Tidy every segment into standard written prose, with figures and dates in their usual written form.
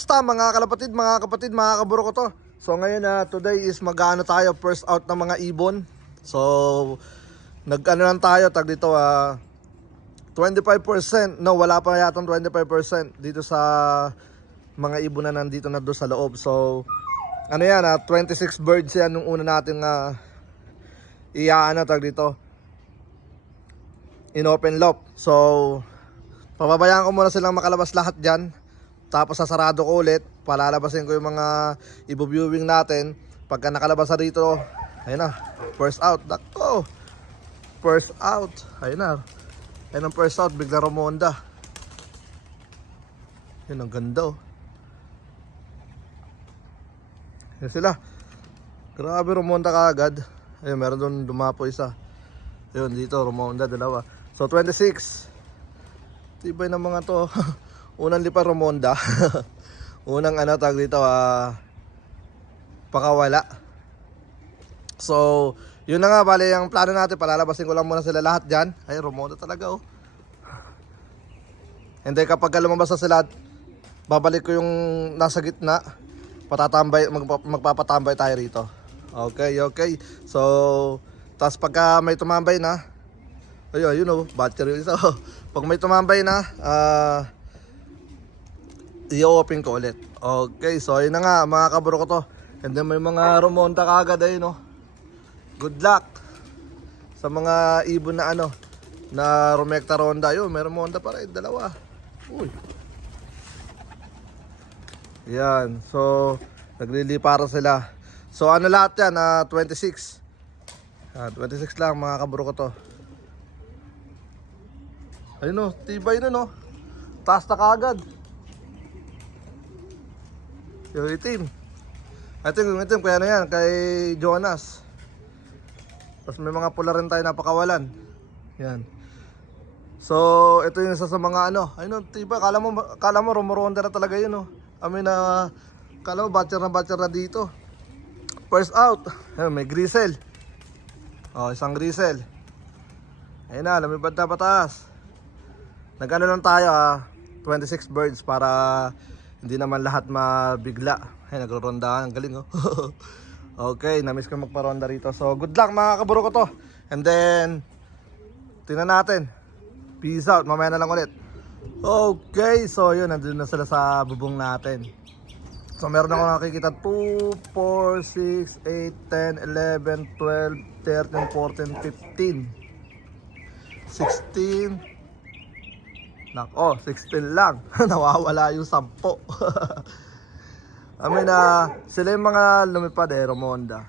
Kamusta mga kalapatid, mga kapatid, mga kaburo ko to. So ngayon today is mag-ano tayo, first out ng mga ibon. So nag-ano lang tayo, tag dito 25%, no wala pa yatang 25% dito sa mga ibon na nandito na doon sa loob. So ano yan 26 birds yan nung una natin tag dito in open loft. So pababayaan ko muna silang makalabas lahat dyan. Tapos sasarado ko ulit, palalabasin ko yung mga ibo-viewing natin. Pagka nakalabas na rito, ayun na, first out. Dako, first out. Ayun na, ayun ang first out, bigla Romonda. Yun ang ganda oh. Yun sila. Grabe Romonda kaagad. Ayun, meron doon dumapo isa. Ayun dito, Romonda, dalawa. So 26. Tibay ng mga to. Unang lipa Romonda. Unang tag dito pakawala. So yun na nga, bali ang plano natin, palalabasin ko lang muna sila lahat dyan. Ay Romonda talaga oh. And then kapag lumabas na sila, babalik ko yung nasa gitna. Magpapatambay tayo rito. Okay. So tas pagka may tumambay na, ayun oh, battery isa oh. Pag may tumambay na, i-open ko ulit. Okay, so ayun na nga mga kaburo ko to. And then may mga Romonda kagad ayun no. Good luck sa mga ibon na na Romecta Ronda. Yun, may Romonda pa rin, dalawa. Uy. Yan, so naglilipara sila. So ano lahat yan, 26. 26 lang mga kaburo ko to. Ayun no, tibay na no. Taas na kagad. Yung itim. Yung itim kaya yan, kay Jonas. Tapos may mga pula rin tayo napakawalan. Yan. So ito yung isa sa mga ayun tiba, kala mo Romoronda na talaga yun kala mo batcher na dito. First out. Ayun, may grisel. Isang grisel. Ayun na, lumipad na pataas. Nag-ano lang tayo 26 birds para hindi naman lahat mabigla. Ay, nagro-ronda. Ang galing oh. Okay, na-miss ko magpa-ronda rito. So, good luck mga kaburo ko to. And then, tingnan natin. Peace out. Mamaya na lang ulit. Okay, so yun. Nandun na sila sa bubong natin. So, meron ako nakikita 2, 4, 6, 8, 10, 11, 12, 13, 14, 15, 16. Nako, 16 lang. Nawawala yung 10. Sila yung mga lumipad Romonda.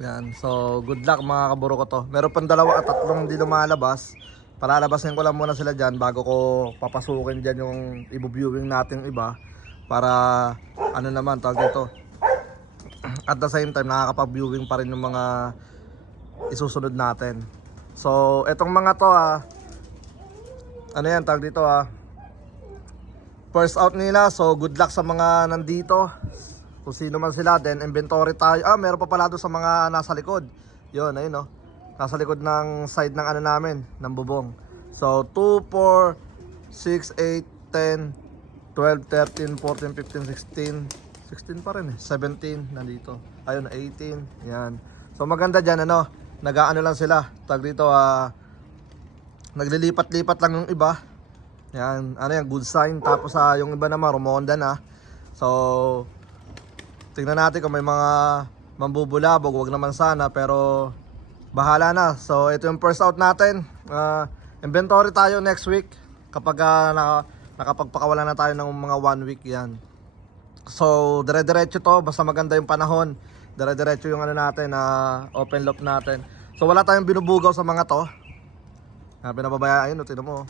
Yan, so good luck mga kaburo ko to. Meron pang 2 at 3 hindi lumalabas. Palalabasin ko lang muna sila dyan bago ko papasukin dyan yung ibo-viewing natin iba. Para naman tawag dito. At the same time nakakapag-viewing pa rin yung mga isusunod natin. So etong mga to tawag dito first out nila. So good luck sa mga nandito, kung sino man sila. Then inventory tayo. Meron pa pala doon sa mga nasa likod. Yun, ayun nasa likod ng side ng namin, ng bubong. So 2, 4, 6, 8, 10, 12, 13, 14, 15, 16 pa rin 17 nandito. Ayun, 18. Yan. So maganda dyan nag-aano lang sila. Tawag dito naglilipat-lipat lang yung iba. Yan, good sign. Tapos yung iba naman Romonda na. So tingnan natin kung may mga mambubulabog. Wag naman sana, pero bahala na. So ito yung first out natin. Inventory tayo next week kapag nakapagpakawala na tayo ng mga 1 week yan. So dire-diretso to, basta maganda yung panahon. Dire-diretso yung natin open loft natin. So wala tayong binubugaw sa mga to. Pinababayaan yun, tignan mo.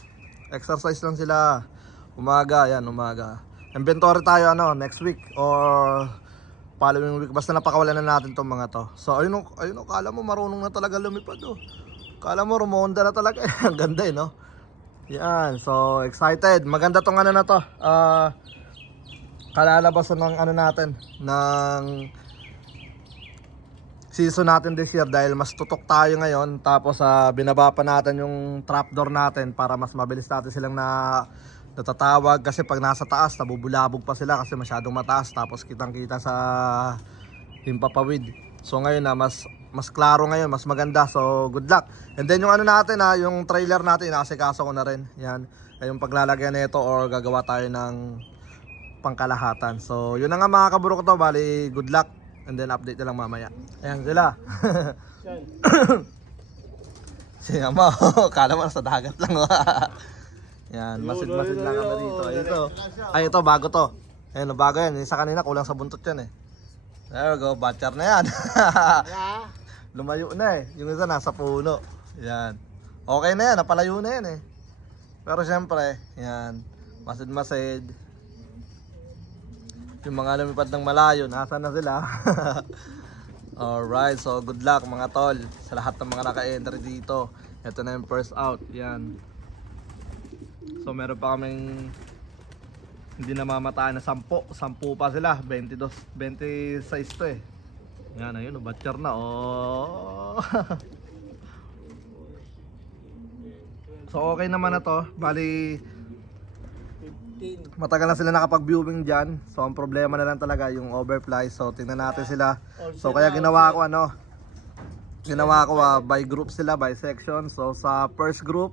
Exercise lang sila. Umaga, yan, umaga. Inventory tayo next week or following week. Basta napakawalan na natin tong mga to. So ayun, kala mo marunong na talaga lumipad Kala mo Romonda na talaga. Ang ganda no. Yan, so excited. Maganda tong na to. Kalalabasan ng natin ng season natin this year dahil mas tutok tayo ngayon. Tapos binaba pa natin yung trapdoor natin para mas mabilis natin silang natatawag kasi pag nasa taas nabubulabog pa sila kasi masyadong mataas, tapos kitang kita sa himpapawid. So ngayon na mas klaro ngayon, mas maganda. So good luck. And then yung ano natin yung trailer natin inasikaso ko na rin. Yan, yung paglalagyan nito or gagawa tayo ng pangkalahatan. So yun na nga mga kaburo ko to, bali good luck. And then update na lang mamaya. Ayan sila. Siya mo, kala mo sa dagat lang. Yan, masid-masid lang kami dito. Ito, bago to. Ayun, bago yan. Yung sa kanina, kulang sa buntot yan eh. There we go, batcher na yan. Lumayo na eh. Yung isa nasa puno. Yan. Okay na yan, napalayo na yan eh. Pero syempre, yan. Masid-masid. Yung mga lumipad ng malayo, nasa na sila. Alright, so good luck mga tol sa lahat ng mga naka-entry dito. Ito na yung first out, yan. So meron pa kaming hindi na mamataan na 10 pa sila, 26 to eh. Yan, ayun, batcher na, oh. So okay naman na to, bali matagal na sila nakapag-viewing dyan. So ang problema na lang talaga yung overfly. So tingnan natin sila. So kaya ginawa ko by group sila, by section. So sa first group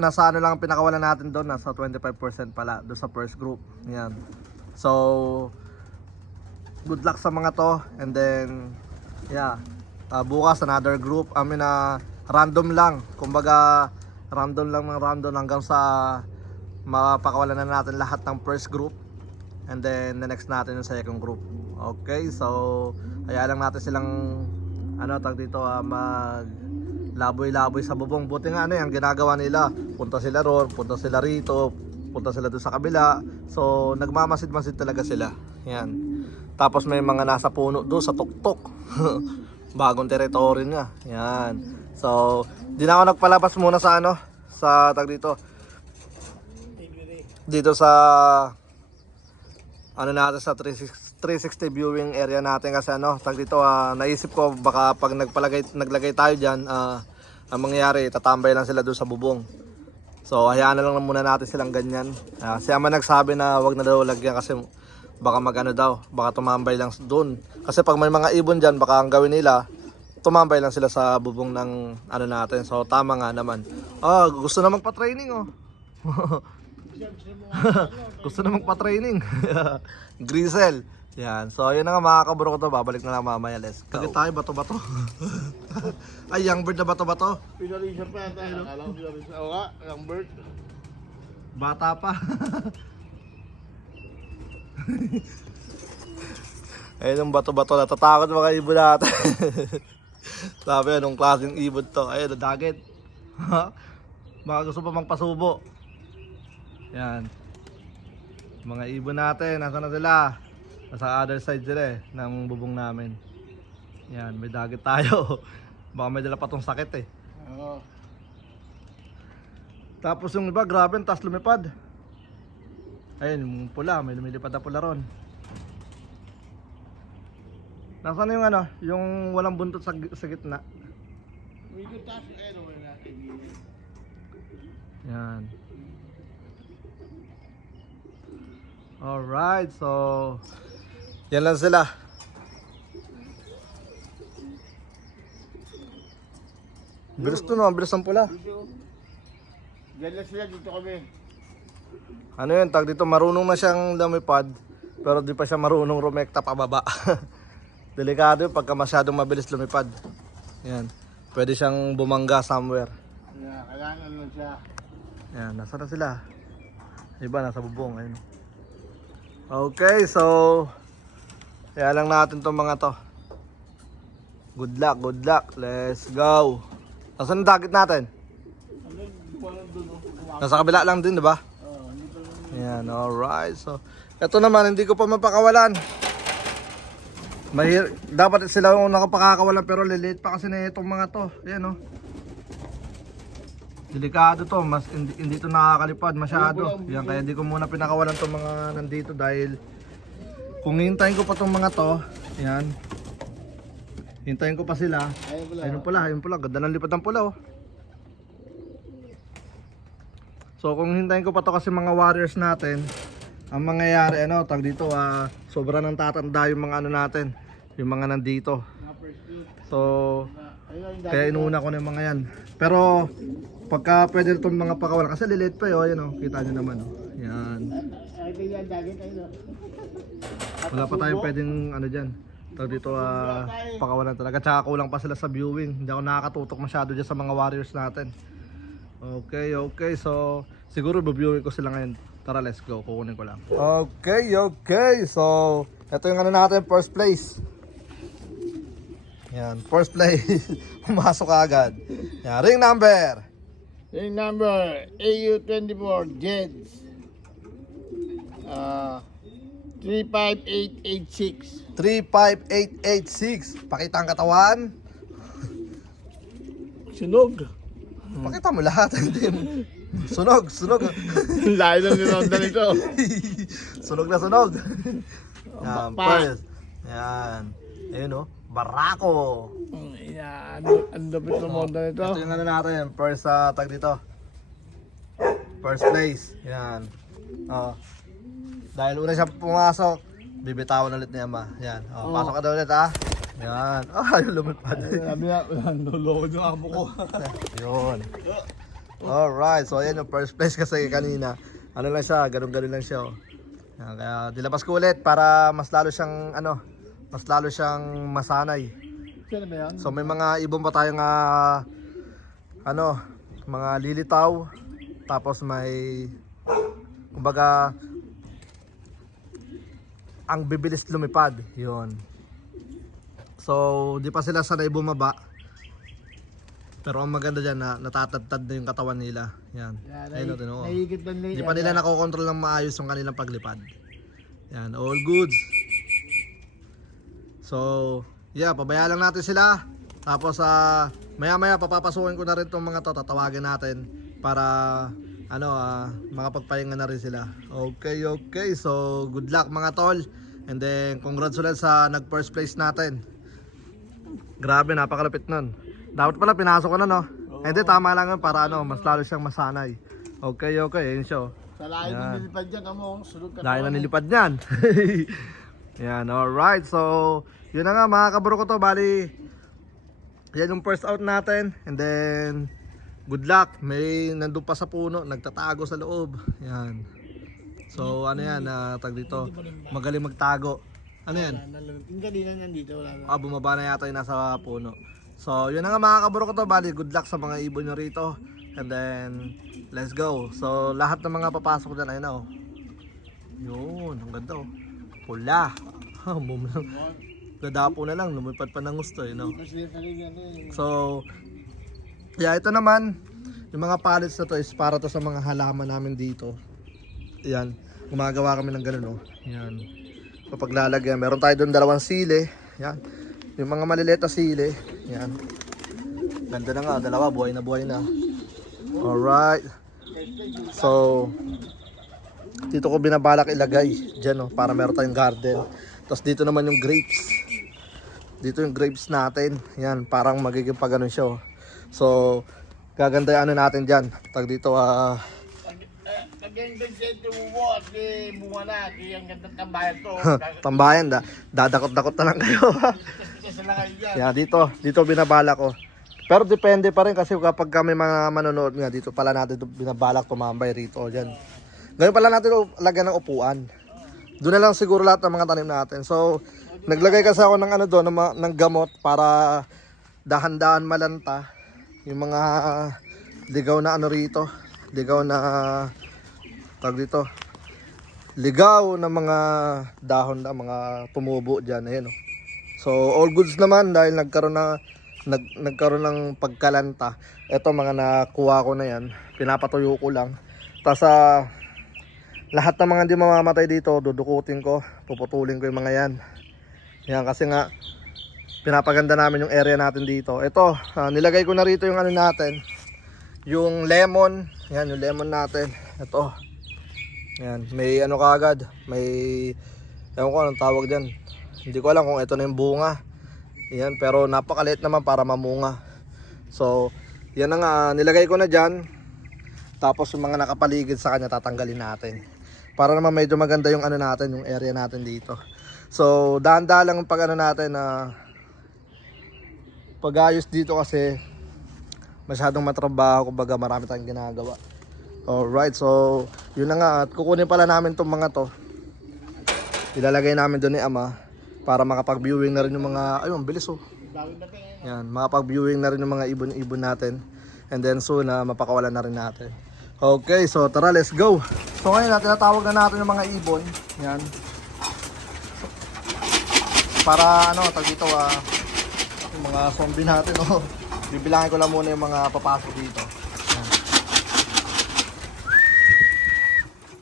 nasa ano lang ang pinakawalan natin doon, nasa 25% pala doon sa first group. Yan. So good luck sa mga to. And then yeah, bukas another group. Random lang. Kumbaga random hanggang sa mapakawalan na natin lahat ng first group, and then the next natin yung second group. Okay, so kaya lang natin silang mag laboy-laboy sa bubong. Buti nga yung ginagawa nila, punta sila roon, punta sila rito, punta sila doon sa kabila. So nagmamasid-masid talaga sila. Yan. Tapos may mga nasa puno doon sa tuktok. Bagong teritoryo nga. Yan. So, di na ako nagpalabas muna sa dito sa natin sa 360 viewing area natin kasi naisip ko baka pag naglagay tayo diyan, ang mangyayari tatambay lang sila doon sa bubong. So, hayaan na lang muna natin silang ganyan. Siya man nagsabi na wag na daw lagyan kasi baka baka tumambay lang doon. Kasi pag may mga ibon diyan, baka ang gawin nila tumambay lang sila sa bubong ng natin. So tama nga naman. Gusto na magpa-training oh. Gusto na magpa-training. Grisel. Yan. So ayun na nga mga kaburo ko to. Babalik na lang mamaya. Let's go. Kagit tayo bato-bato. Ay, young bird na bato-bato. Pinalisya pa tayo. Akala ko pinalisya. Oo nga, young bird. Bata pa. Ayun yung bato-bato. Natatakot mga ibon natin. Sabi, anong klaseng ibon to? Ayun, dagit. Baka gusto pa magpasubo. Yan. Mga ibon natin, nasa na sila? Nasa other side sila ng bubong namin. Yan, may dagit tayo. Baka may dala pa tong sakit eh. Oo. Tapos yung iba, grabe, tas lumipad. Ayun, yung pula, may lumilipad na pula ron. Nasaan yung yung walang buntot sa gitna? Medyo taas naman natin. Yan. Alright, so yan lang sila. Bilis to bilis ang pula. Diyan lang sila, dito kami. Ano yun, tag dito, marunong na siyang lumipad, pero di pa siya marunong rumekta pababa. Delikado yun pagka masyadong mabilis lumipad. Yan. Pwede siyang bumangga somewhere. Yeah, kailangan lang siya. Yan, nasa na sila. Iba nasa bubong. Ayun. Okay, so kaya lang natin tong mga to. Good luck, good luck. Let's go. Nasaan ang dagit natin? Nasa kabila lang din, di ba? Yan, alright. So, ito naman, hindi ko pa mapakawalan. Dapat sila yung nakapakakawalan pero liliit pa kasi na itong mga to. Ayan delikado to, mas hindi to nakakalipad masyado. Yan, kaya hindi ko muna pinakawalan tong mga nandito dahil kung hintayin ko pa tong mga to, yan. Hintayin ko pa sila. Ayun pala, ganda ng lipad ng pula oh. So kung hintayin ko pa to kasi mga warriors natin, ang mangyayari ano, tag dito sobra nang tatanda yung mga ano natin, yung mga nandito. So kaya inuuna ko na yung mga yan. Pero pagka pwede itong mga pakawalan, kasi lilit pa yun, oh, kita nyo naman. Oh. Yan. Wala pa tayong pwedeng ano dyan. Tag dito pakawalan talaga. Tsaka kulang pa sila sa viewing. Hindi ako nakakatutok masyado dyan sa mga warriors natin. Okay, okay. So siguro viewing ko sila ngayon. Tara, let's go. Kukunin ko lang. Okay, okay. So ito yung ano natin, first place. Yan, first place. Pumasok agad. Yan, ring number. Ring number AU24 Jeds. 35886. 35886. Pakita ang katawan. Sunog. Pakita mo lahat. Sunog, sunog. Layo ng nironda nito. Sunog na sunog. Yan, Pa. first. Yan. Ayun o, Barako. Ang dapat ng monda nito. Ito yung ano natin, first tag dito. First place. Yan. Dahil una siya pumasok, bibitawan ulit ni Ama. Yan. Pasok ka daw ulit ha. Yan. Ayun, lumipad. Sabi na, nuloko yung amo ko. Yun. Alright, so ayan yung first place kasi kanina. Ano lang siya, ganun-ganun lang siya. Oh. Yan, kaya dilabas ko ulit para mas lalo siyang ano, mas lalo siyang masanay. Saan ba yan? So may mga ibon pa tayong ano, mga lilitaw. Tapos may kumbaga ang bibilis lumipad, 'yon. So di pa sila sanay bumaba. Pero ang maganda diyan na natatadtad na yung katawan nila. Yan. Ayun, oh. Nahigit lang Hindi pa nila nakokontrol ng maayos yung kanilang paglipad. Yan, all goods. So, yeah, pabayaan lang natin sila. Tapos maya-maya papapasukin ko na rin tong mga to, tatawagin natin para ano, makapagpahinga na rin sila. Okay, okay. So, good luck mga tol. And then, congrats ulit sa nag-first place natin. Grabe, napakalapit nun. Dapat pala pinasok ko na, no? Hindi, tama lang yun para ano, mas lalo siyang masanay. Okay, okay. Ayun siya. Sa layo ng nilipad dyan, amo, sunod ka. Dahil na nilipad niyan. Yan, alright. So, yun na nga mga kabro ko to. Bali, yan yung first out natin. And then, good luck. May nandun pa sa puno, nagtatago sa loob. Yan. So, ano yan, tag dito. Magaling magtago. Ano yan? Yung kanina nandito, wala na. Bumaba na yata yung nasa puno. So, yun na nga mga kabro ko to. Bali, good luck sa mga ibon nyo rito. And then, let's go. So, lahat ng mga papasok dyan, ayun na oh. Yun, ang ganda oh. Pula. Dadapo na lang, lumipad pa ng gusto eh, no? So, yeah, ito naman, yung mga pallets na to is para to sa mga halaman namin dito. Yan, gumagawa kami ng ganun, oh. Yan. Kapag lalagyan, meron tayo doon 2 sili. Yan. Yung mga maliliit na sili. Yan. Ganda na nga, 2, buhay na buhay na. Alright. So, dito ko binabalak ilagay dyan, oh, para meron tayong garden. Tapos dito naman yung grapes. Dito yung grapes natin. Yan, parang magiging pa ganun siya. Oh. So, gaganda yung ano natin dyan. Tag dito, Naging Vincent mo at bunga na, di ang gandang tambayan to. tambayan, dadakot-dakot na lang kayo. Yeah, dito binabalak ko. Pero depende pa rin kasi kapag kami mga manonood nga, dito pala natin binabalak tumambay rito. Dyan. Ngayon pala natin lagyan ng upuan. Doon na lang siguro lahat ng mga tanim natin. So, naglagay kasi ako ng ano doon, ng gamot para dahan-dahan malanta. Yung mga ligaw na ano rito. Ligaw na tag dito. Ligaw na mga dahon na mga tumubo diyan, ayan oh. So, all goods naman dahil nagkaroon ng pagkalanta. Ito mga nakuha ko na yan. Pinapatuyo ko lang. Tapos lahat ng mga hindi mamamatay dito, dudukutin ko, puputulin ko yung mga yan. Yan kasi nga pinapaganda namin yung area natin dito. Ito, nilagay ko na rito yung ano natin. Yung lemon, yan yung lemon natin. Ito. Yan, may ano kaagad, may ewan ko anong tawag diyan. Hindi ko alam kung ito na yung bunga. Yan, pero napakaliit naman para mamunga. So, yan na nga, nilagay ko na diyan. Tapos yung mga nakapaligid sa kanya tatanggalin natin. Para naman medyo maganda yung ano natin, yung area natin dito. So dahan-dahan lang pag ano natin na pag-ayos dito kasi masyadong matrabaho, kumbaga marami tayong ginagawa. Alright, so yun na nga, at kukunin pala namin tong mga to. Ilalagay namin doon ni Ama para makapag-viewing na rin yung mga, ayun, bilis oh. Yan, makapag-viewing na rin yung mga ibon-ibon natin. And then soon mapakawalan na rin natin. Okay, so tara, let's go. So ngayon tinatawag na natin yung mga ibon. Yan. Para ano, tag dito yung mga zombie natin oh. Bibilangin ko lang muna yung mga papasok dito. Yan.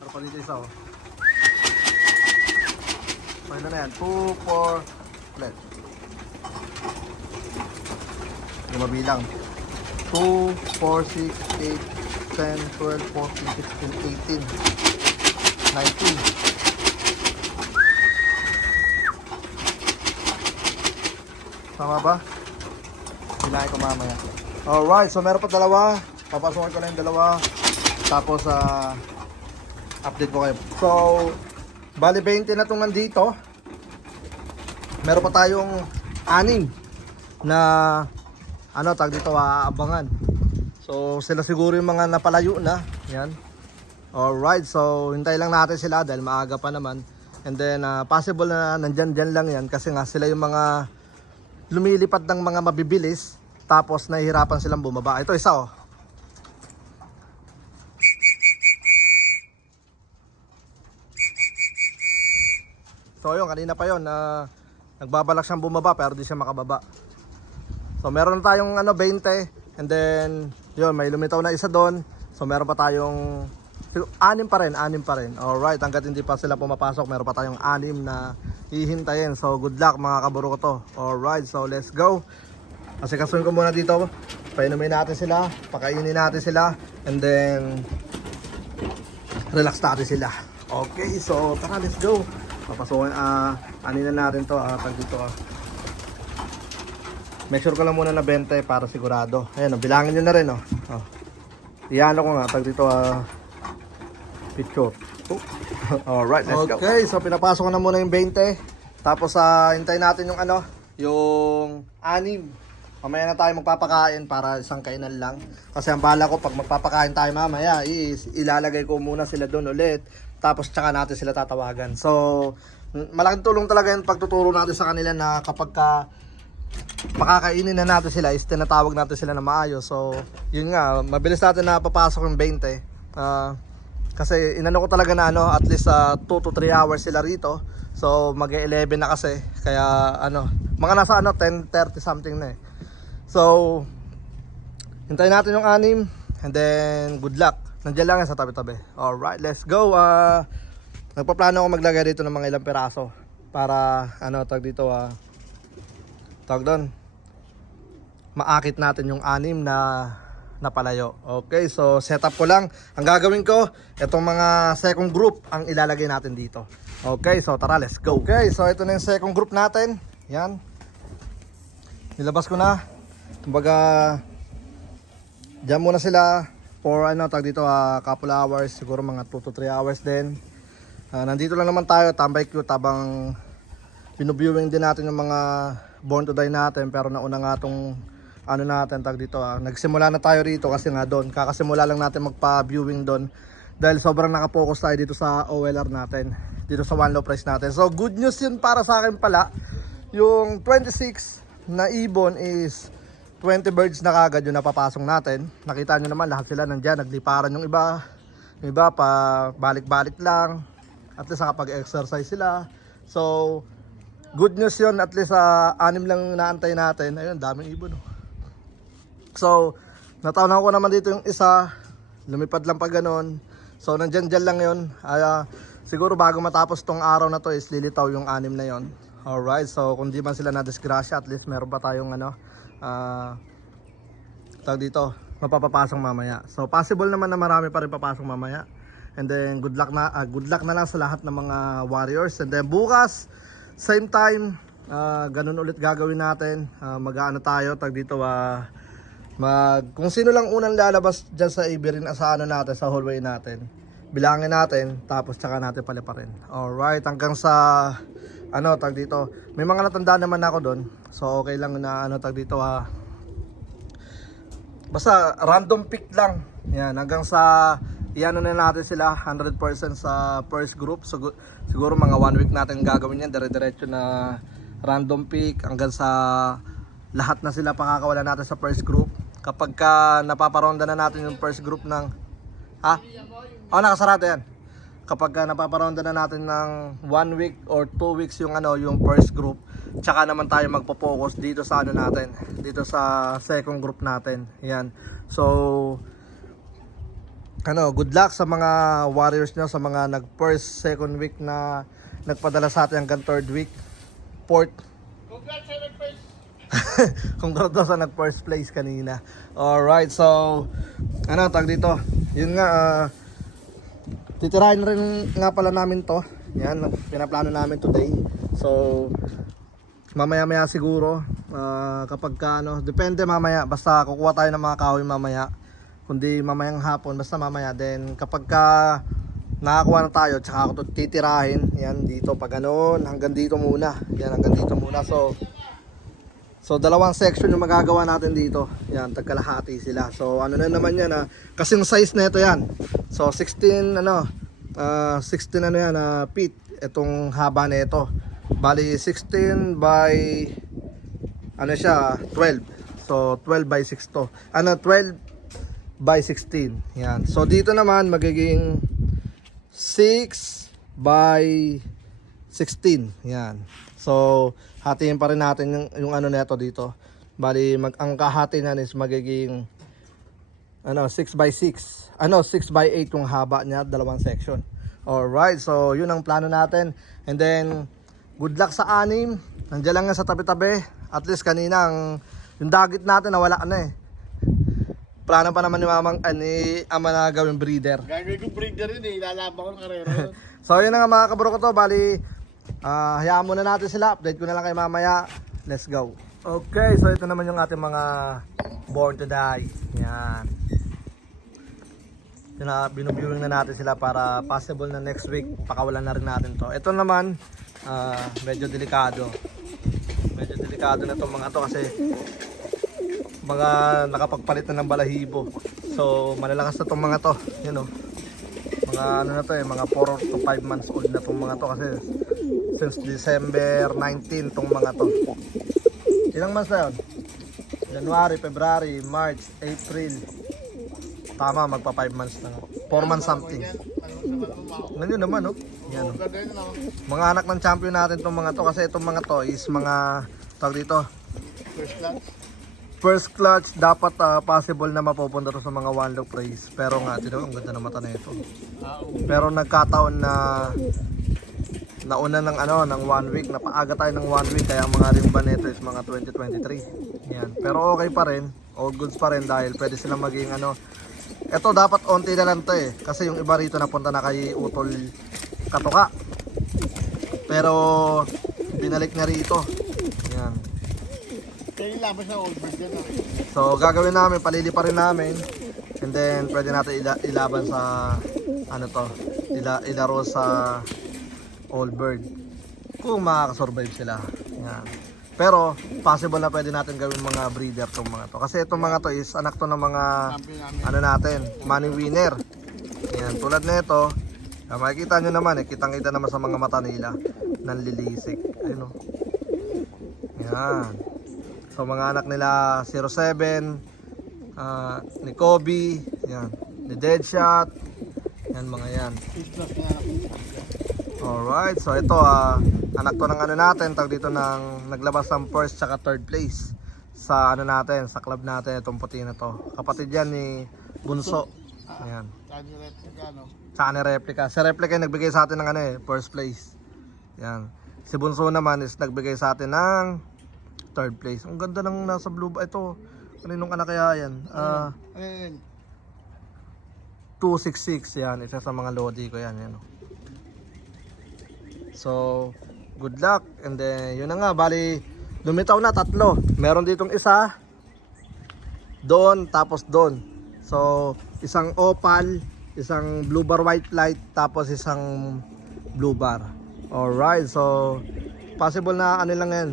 Pero pa dito isa oh. May na yan. 2, 4, ulit. Yung mabilang. 2, 4, 6, 8, 10, 12, 14, 16, 18, 19. Tama ba? Bilahin ko mamaya. Alright, so meron pa dalawa. Papasokin ko na yung dalawa. Tapos update ko kayo. So, bali 20 na itong nandito. Meron pa tayong 6 na ano, tag dito aabangan. So sila siguro yung mga napalayo na. Yan. Alright, so hintay lang natin sila dahil maaga pa naman. And then possible na nandyan lang yan kasi nga sila yung mga lumilipad ng mga mabibilis. Tapos nahihirapan silang bumaba. Ito isa oh. So yun, kanina pa yun nagbabalak siyang bumaba pero di siya makababa. So meron tayong 20. And then, yun, may lumitaw na isa doon. So meron pa tayong 6 pa rin. Alright, hanggat hindi pa sila pumapasok, meron pa tayong 6 na hihintayin. So good luck mga kaburo ko to. Alright, so let's go. Kasi kasuhin ko muna dito. Painumin natin sila, pakainin natin sila, and then relax natin sila. Okay, so tara, let's go. Papasukin, anin na natin to, tag dito Make sure ko lang muna na 20 para sigurado. Ayan, bilangin nyo na rin oh. Iyan ko nga, tag dito picture. Alright, let's go. Okay, so pinapasok ko na muna yung 20. Tapos hintayin natin yung yung 6. Mamaya na tayo magpapakain para isang kainan lang. Kasi ang bala ko pag magpapakain tayo mamaya is ilalagay ko muna sila doon ulit. Tapos tsaka natin sila tatawagan. So malaking tulong talaga yung pagtuturo natin sa kanila na kapag makakainin na natin sila is tinatawag natin sila na maayos. So yun nga, mabilis natin na papasok yung 20. Kasi inano ko talaga na at least 2 to 3 hours sila rito. So mag-11 na kasi. Kaya mga nasa 10:30 something na eh. So hintayin natin yung 6. And then good luck. Nandiyan lang yan sa tabi-tabi. Alright, let's go. Nagpaplano ako maglagay dito ng mga ilang piraso para tag dito tawag doon, maakit natin yung 6 na palayo. Okay, so setup ko lang. Ang gagawin ko, itong mga second group ang ilalagay natin dito. Okay, so tara, let's go. Okay, so ito na yung second group natin. Yan. Nilabas ko na. Kumbaga, diyan muna sila for tag dito couple hours, siguro mga 2 to 3 hours din. Nandito lang naman tayo, tambay cute habang binuviewing din natin yung mga born to die natin, pero nauna nga tong natin tag dito nagsimula na tayo rito kasi nga doon kakasimula lang natin magpa-viewing doon dahil sobrang nakapokus tayo dito sa OLR natin, dito sa one low price natin. So good news yun para sa akin pala, yung 26 na ibon is 20 birds na kagad yung napapasok natin. Nakita nyo naman lahat sila nandyan, nagliparan yung iba pa balik-balik lang, at least nakapag-exercise sila. So good news yun, at least 6 lang naantay natin. Ayun, daming ibon So natawnan ko naman dito yung isa, lumipad lang pa ganun. So nandyan lang yun. Siguro bago matapos tong araw na to is lilitaw yung 6 na yon. Alright, so kung di man sila na disgrasya, at least meron pa tayong tawag dito, mapapapasok mamaya. So possible naman na marami pa rin papasok mamaya. And then good luck na lang sa lahat ng mga warriors. And then bukas same time, ganun ulit gagawin natin. Mag-aano tayo, tag dito Kung sino lang unang lalabas dyan sa Ibirin, sa ano natin, sa hallway natin, bilangin natin, tapos tsaka natin paliparin. Alright, hanggang sa tag dito. May mga natandaan naman ako doon. So okay lang na tag dito basta random pick lang. Yan, hanggang sa iano na natin sila 100% sa first group. So, siguro mga 1 week natin gagawin yan, dire-diretso na random pick hanggang sa lahat na sila pakakawala natin sa first group. Kapag napaparonda na natin yung first group ng nakasarado yan. Kapag napaparonda na natin ng 1 week or 2 weeks yung first group, tsaka naman tayo magpo-focus dito sa natin, dito sa second group natin. Yan. So good luck sa mga warriors nyo, sa mga nag-first, second week na nagpadala sa atin hanggang third week, fourth. Congrats sa nag-first. Congrats daw sa nag-first place kanina. Alright, so tag dito. Yun nga, titirahin rin nga pala namin to. Yan, pinaplano namin today. So mamaya-maya siguro, kapag depende mamaya, basta kukuha tayo ng mga kahoy mamaya. Kundi mamayang hapon, basta mamaya. Then kapag nakakuha na tayo, tsaka ako to titirahin. Yan, dito pa ganun, hanggang dito muna. Yan, hanggang dito muna. So dalawang section yung magagawa natin dito. Yan, tagkalahati sila. So na naman yan, kasi yung size na ito yan. So 16 feet itong haba na ito. Bali 16 by 12. So 12 by 6 to. 12 by 16. Yan. So dito naman magiging 6 by 16. Yan. So hatiin pa rin natin yung neto dito. Bali ang kahati na is magiging 6 by 6. 6 by 8 yung haba niya, dalawang section. Alright, so yun ang plano natin. And then good luck sa anim. Nandiyan lang nga sa tabi-tabi. At least kanina yung dagit natin nawala na eh. Plano pa naman ni Ama na gawing breeder. Gagawin ko breeder yun eh. Ilalaban ko ng karero. So yun na nga mga kabro ko to. Bali, hayaan muna natin sila. Update ko na lang kay mamaya. Let's go. Okay, so ito naman yung ating mga born to die. Yan. Binubuing na natin sila para possible na next week pakawalan na rin natin to. Ito naman, medyo delikado. Medyo delikado na itong mga to kasi mga nakapagpalit na ng balahibo. So malalakas na itong mga to. Yun o. Mga na to mga 4 to 5 months old na itong mga to kasi since December 19 itong mga to. Ilang months na yun? January, February, March, April. Tama, magpa 5 months na. 4 months something. Ganyan naman, no? Yan, no? Mga anak ng champion natin itong mga to kasi itong mga to is mga tawag dito. First clutch, dapat possible na mapupunta to sa mga one look race. Pero nga, ang ganda ng mata na ito. Pero nagkataon na nauna ng ng 1 week, napaaga tayo ng 1 week kaya ang mga rimba nito is mga 2023. Yan. Pero okay pa rin, all goods pa rin dahil pwede silang maging ito dapat onti na lang to eh. Kasi yung iba rito napunta na kay Utol Katuka. Pero binalik na rito. Yan. Kaya ilabas na old bird yan. So gagawin namin, palili pa rin namin. And then pwede natin ilaban sa ilaro sa old bird. Kung makakasurvive sila. Yan. Pero possible na pwede natin gawin mga breeder tong mga to. Kasi itong mga to is anak to ng mga natin, money winner. Yan, tulad nito, makikita nyo naman kitang-kita naman sa mga mata nila nanlilisik. Ayun o. Yan. So mga anak nila 07, ni Kobe, yan, ni Deadshot, yan mga yan. Alright, so ito anak to ng natin, tawag dito ng naglabas ng first tsaka third place sa natin, sa club natin, itong puti na to. Kapatid yan ni Bunso. Ayan. Tsaka ni Replica. Si Replica yung nagbigay sa atin ng first place. Yan. Si Bunso naman is nagbigay sa atin ng third place. Ang ganda ng nasa blue ba ito. Kaninong anak kaya yan? 266 yan. Isa sa mga lodi ko yan. Yan. So, good luck. And then, yun na nga. Bali, lumitaw na 3. Meron ditong isa. doon, tapos doon. So, isang opal, isang blue bar white light, tapos isang blue bar. Alright, so possible na ano lang yan,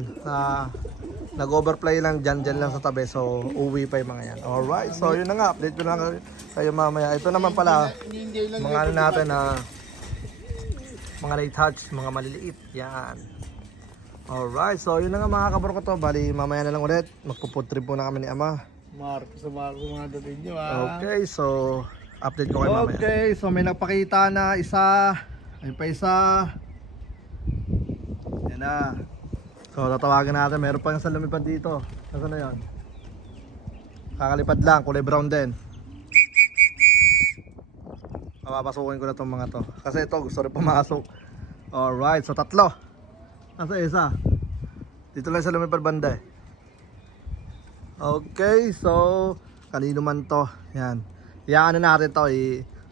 nag-overplay lang dyan lang sa tabi. So, uwi pa yung mga yan. Alright, so yun na nga, update ko na kayo mamaya. Ito naman pala, mga ano natin na mga late hatch, mga maliliit. Yan. Alright, so yun na nga mga kabro ko to. Bali, mamaya na lang ulit. Magpo-food trip muna kami ni Ama. Marcos mga dating nyo Okay, so update ko kayo mamaya. Okay, so may nagpakita na isa. Ayun pa isa. Yan na. So tatawagin natin. Meron pa yung sa lumipad dito. Nasaan na yun? Kakalipad lang. Kulay brown din. Papapasukin ko na itong mga to. Kasi ito gusto rin pumasok. Alright, so tatlo. Nasa isa. Dito lang sa lumipad banda eh. Okay, so kanino man to. Yan. Iyaano natin to,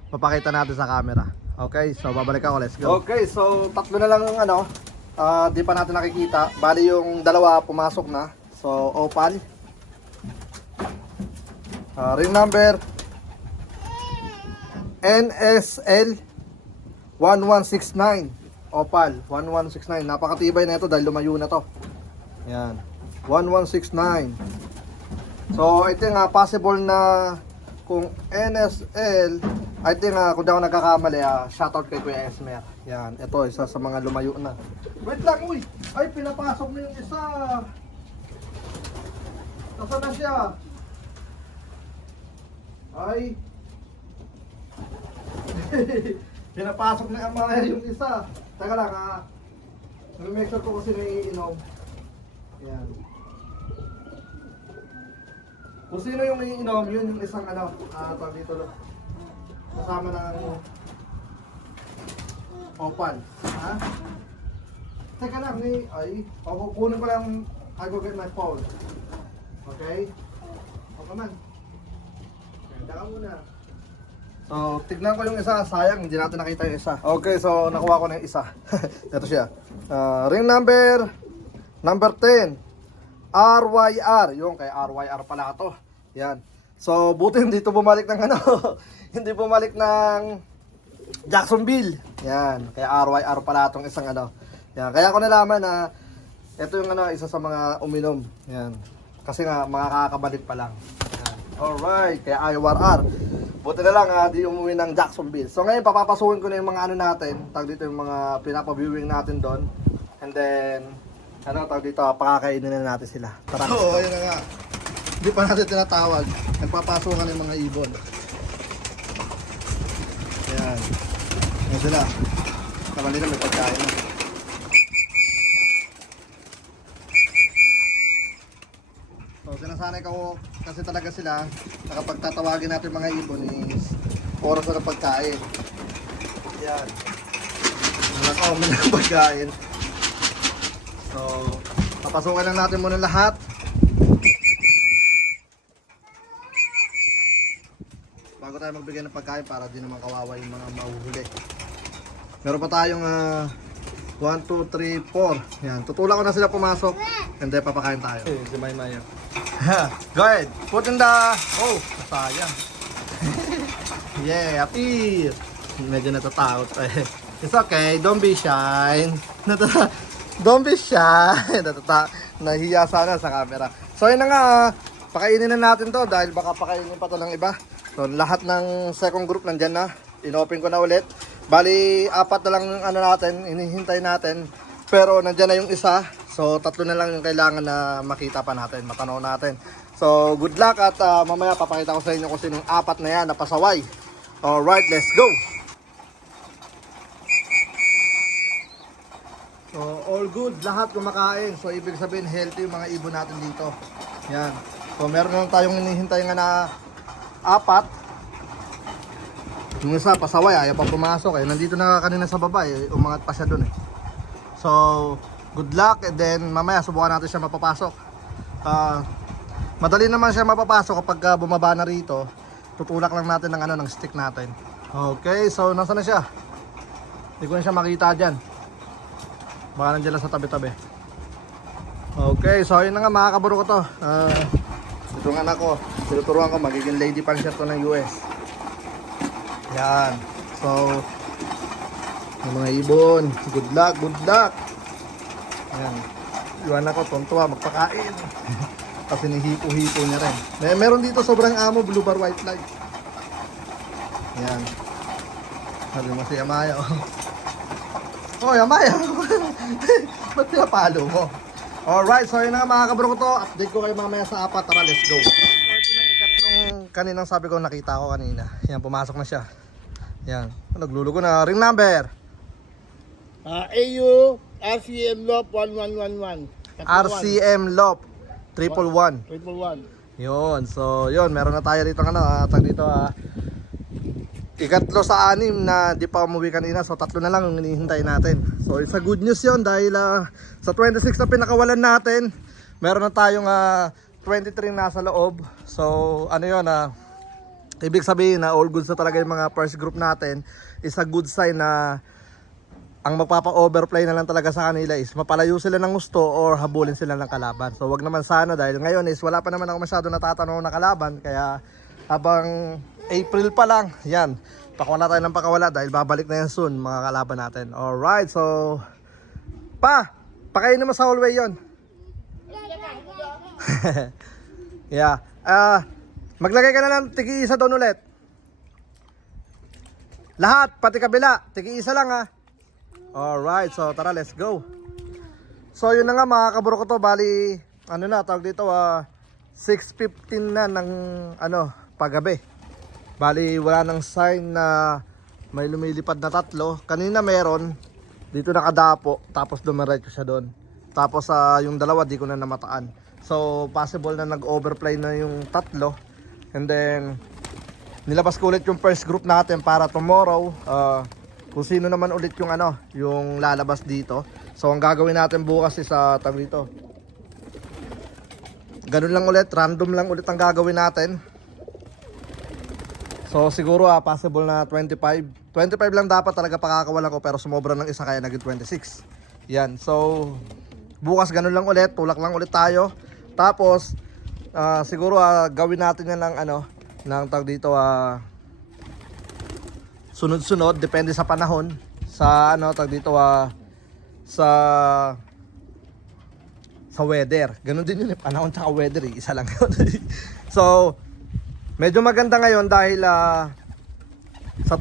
mapakita natin sa camera. Okay, so babalik ako, let's go. Okay, so tatlo na lang ang ano, di pa natin nakikita. Bali yung dalawa pumasok na. So opal. Ring number NSL 1169. Opal 1169. Napakatibay na ito dahil lumayo na to. Yan. 1169. So, I think possible na kung NSL, I think kung di ako nagkakamali, shoutout kay Kuya Esmer. Yan, ito isa sa mga lumayo na. Wait lang, uy! Ay, pinapasok na yung isa! Nasaan na siya? Ay! Pinapasok na ang mga yung isa. Teka lang make sure ko kasi naiinom. Yan. Kung sino yung iinom, yun yung isang ano, tawag dito kasama ng opal. Ha? Teka lang, kukunin ko lang, I go get my phone. Okay? O man. Ganda ka muna. So, tignan ko yung isa, sayang, hindi natin nakita yung isa. Okay, so nakuha ko na yung isa. Ito siya. Ring number 10. RYR, yung kay RYR pala ito. Yan. So, buti hindi ito bumalik ng ano, hindi bumalik ng Jacksonville. Yan, kay RYR pala itong isang ano. Yan, kaya ko nalaman na ito yung ano, isa sa mga uminom. Yan. Kasi nga, makakabalik pa lang. Yan. Alright, kay RYR. Buti na lang, di umuwi ng Jacksonville. So, ngayon, papapasukin ko na yung mga ano natin. Tag dito yung mga pinapa-viewing natin doon. And then, ano tawag dito, pakakainin na natin sila. Tara. Oo, ayun na nga. Hindi pa natin tinatawag. Nagpapasukan yung mga ibon. Ayan. Ayan sila. Kamali na may pagkain na. So, sinasanay ko kasi talaga sila na kapag tatawagin natin mga ibon is oras na ng pagkain. Ayan. Nalakaw mo na ng pagkain. So, papasukan lang natin muna lahat. Bago tayo magbigay ng pagkain para di naman kawawa yung mga mahuhuli. Meron pa tayong 1, 2, 3, 4. Yan, tutulak ko na sila pumasok. And then papakain tayo. Si Maymay. Go ahead. Put in the... Oh, sayang. Yeah, happy. Medyo natatakot. It's okay, don't be shy. Don't be shy. Nahiya sana sa camera. So yun na nga, pakainin na natin to dahil baka pakainin pa to ng iba. So lahat ng second group nandyan na. Inopen ko na ulit. Bali, 4 na lang ano natin, hinihintay natin. Pero nandyan na yung isa. So 3 na lang yung kailangan na makita pa natin, matanaw natin. So good luck at mamaya papakita ko sa inyo kung sinong 4 na yan na pasaway. Alright, let's go! So, all good, lahat kumakain. So, ibig sabihin, healthy yung mga ibon natin dito. Yan. So, meron lang tayong hinihintay nga na 4. Yung isa, pasaway, ayaw pa pumasok eh. Nandito na kanina sa baba eh, umangat pa siya dun eh. So, good luck. And then, mamaya, subukan natin siya mapapasok. Madali naman siya mapapasok kapag bumaba na rito. Tutulak lang natin ng stick natin. Okay, so, nasa na siya? Hindi ko na siya makita dyan. Baka nandiyan lang sa tabi-tabi. Okay, so yun na nga mga kaburo ko to. Itong anak ko, tinuturuan ko, magiging lady puncher to ng US. Yan. So, yung mga ibon, good luck, good luck. Yan. Yung anak ko, tontuwa, magpakain. Kasi nihipo-hipo niya rin. Meron dito sobrang amo, blue bar, white light. Yan. Sabi mo si Amaya, oh. Oh, Amaya. Ba't pinapalo mo? Alright, so yun na nga mga kabro ko to. Update ko kayo mamaya sa apat. Tara, let's go. Ito na yung ikatlong kaninang sabi ko nakita ko kanina. Yan, pumasok na siya. Yan. Naglulugo na. Ring number. AU RCM Lop 1111. RCM Lop 111. 111. Yun. So, yun. Meron na tayo dito ano. Tag dito ikatlo sa anim na di pa umuwi kanina. So, tatlo na lang yung hinihintay natin. So, it's a good news yun dahil sa 26 na pinakawalan natin, meron na tayong 23 nasa loob. So, ano yun, ibig sabihin na all goods na talaga yung mga first group natin. Is a good sign na ang magpapa-overplay na lang talaga sa kanila is mapalayo sila ng gusto or habulin sila ng kalaban. So, wag naman sana dahil ngayon is wala pa naman ako masyado natatanaw na kalaban. Kaya habang April pa lang, yan, pakawala tayo ng pakawala dahil babalik na yan soon mga kalaban natin. Alright, so pakainin mo sa hallway yon. Yeah, maglagay ka na lang tigi-isa doon ulit. Lahat, pati kabila, tigi-isa lang Alright, so tara, let's go. So yun na nga mga kaburo ko to, bali ano na tawag dito 6:15 na ng paggabi. Bali wala nang sign na may lumilipad na tatlo. Kanina meron dito nakadapo, tapos dumiretso siya doon. Tapos yung dalawa di ko na namataan. So possible na nag-overplay na yung tatlo. And then nilabas ko ulit yung first group natin para tomorrow kung sino naman ulit yung yung lalabas dito. So ang gagawin natin bukas is tag dito. Ganun lang ulit, random lang ulit ang gagawin natin. So siguro possible na 25 lang dapat talaga pakakawalan ko, pero sumobra ng isa kaya naging 26. Yan, so bukas ganun lang ulit, tulak lang ulit tayo. Tapos siguro gawin natin yan ng tag dito sunod-sunod, depende sa panahon. Sa tag dito sa weather. Ganun din yun, panahon tsaka weather isa lang yun. So medyo maganda ngayon dahil sa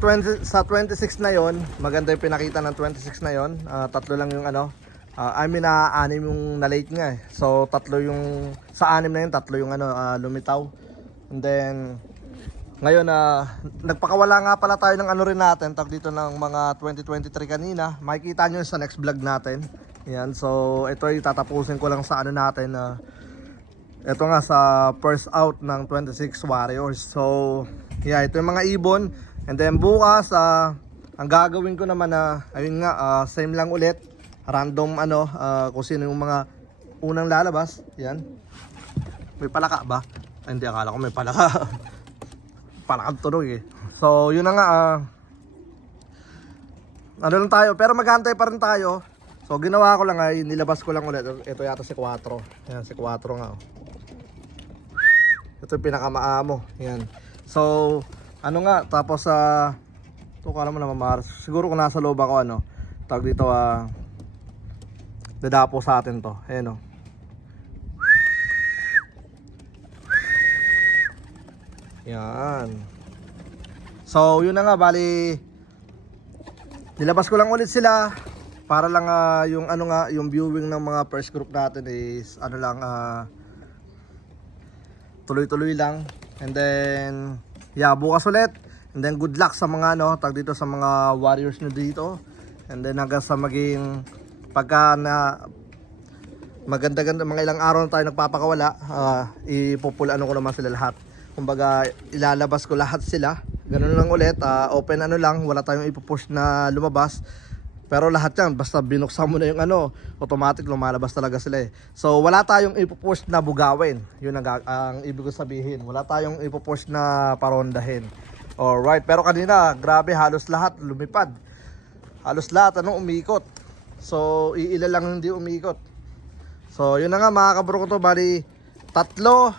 26 na yon, maganda yung pinakita ng 26 na yon. Tatlo lang yung anim yung na-late nga So tatlo yung sa anim na yun, tatlo yung lumitaw. And then ngayon nagpakawala nga pala tayo ng rin natin, tag dito ng mga 2023 kanina. Makikita nyo sa next vlog natin. Yan, so ito ay tatapusin ko lang sa natin ito nga sa first out ng 26 Warriors. So yeah, ito yung mga ibon. And then bukas ang gagawin ko naman ayun nga, same lang ulit, random kung sino yung mga unang lalabas. Yan, may palaka ba? Ay, hindi, akala ko may palaka. Palakad tuloy So yun na nga, lang tayo, pero maghantay pa rin tayo. So ginawa ko lang nilabas ko lang ulit. Ito yata si 4. Yan, si 4 nga Ito yung pinakamaamo. Yan. So nga, tapos ito kala mo naman Mars. Siguro kung nasa loob ako tawag dito dadapo sa atin to. Ayan Yan. So yun na nga, bali nilabas ko lang ulit sila para lang yung yung viewing ng mga first group natin is tuloy-tuloy lang. And then yeah, bukas ulit. And then good luck sa mga tag dito sa mga warriors nyo dito. And then hanggang sa maging pagka na maganda-ganda mga ilang araw na tayo nagpapakawala, ipupul ko naman sila lahat. Kumbaga ilalabas ko lahat sila. Ganun lang ulit, open lang, wala tayong ipupush na lumabas. Pero lahat yan, basta binuksan mo na yung automatic lumalabas talaga sila So wala tayong ipupush na bugawin. Yun ang ibig ko sabihin. Wala tayong ipupush na parondahin. Alright, pero kanina, grabe, halos lahat lumipad. Halos lahat umikot. So iila lang hindi umikot. So yun na nga mga kabro ko to, bali tatlo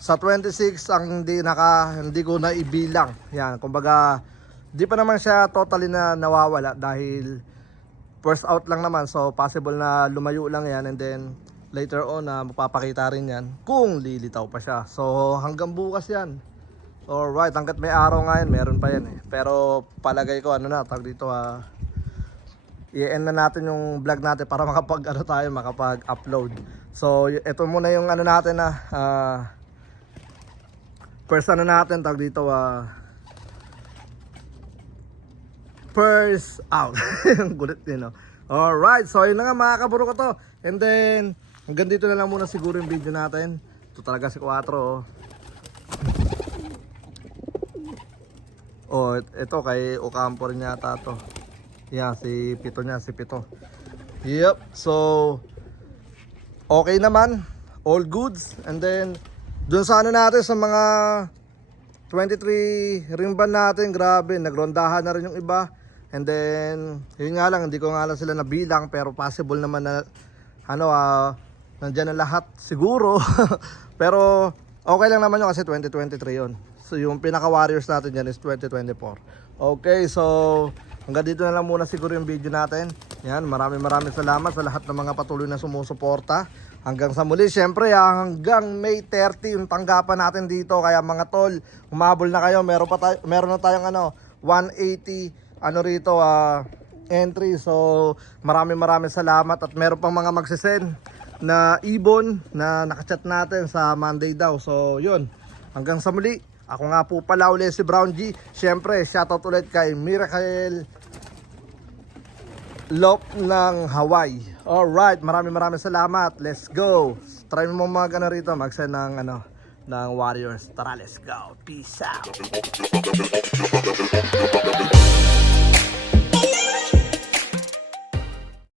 Sa 26 ang hindi ko na ibilang. Yan, kumbaga di pa naman siya totally na nawawala dahil first out lang naman, so possible na lumayo lang yan and then later on na mapapakita rin yan kung lilitaw pa siya. So hanggang bukas yan. Alright, hanggat may araw ngayon meron pa yan eh. Pero palagay ko tawag dito i-end na natin yung vlog natin para makapag-upload. So ito muna yung natin first natin tawag dito first out. Ang gulit din, no? Alright, so yun na nga mga kaburo ko to. And then hanggang dito na lang muna siguro yung video natin. Ito talaga si 4 ito kay Ocampo rin yata to. Yeah, si Pito niya, si Pito. Yep, so okay naman, all goods. And then dun sa natin sa mga 23 rimban natin, grabe, nagrondahan na rin yung iba. And then yun nga lang, hindi ko nga lang sila nabilang, pero possible naman na nandyan na lahat siguro. Pero okay lang naman yun kasi 2023 yun. So yung pinaka warriors natin dyan is 2024. Okay, so hanggang dito na lang muna siguro yung video natin. Yan, maraming salamat sa lahat ng mga patuloy na sumusuporta. Hanggang sa muli, syempre hanggang May 30 yung tanggapan natin dito. Kaya mga tol, humabol na kayo. Meron na tayong 180 rito entry. So maraming salamat. At meron pang mga magsisend na ibon na nakachat natin sa Monday daw. So yun, hanggang sa muli. Ako nga po pala ulit si Brown G. Syempre, shoutout ulit kay Miracle Lop ng Hawaii. Alright, maraming salamat. Let's go. Try mo rito, mag-send ng Warriors. Tara, let's go. Peace out.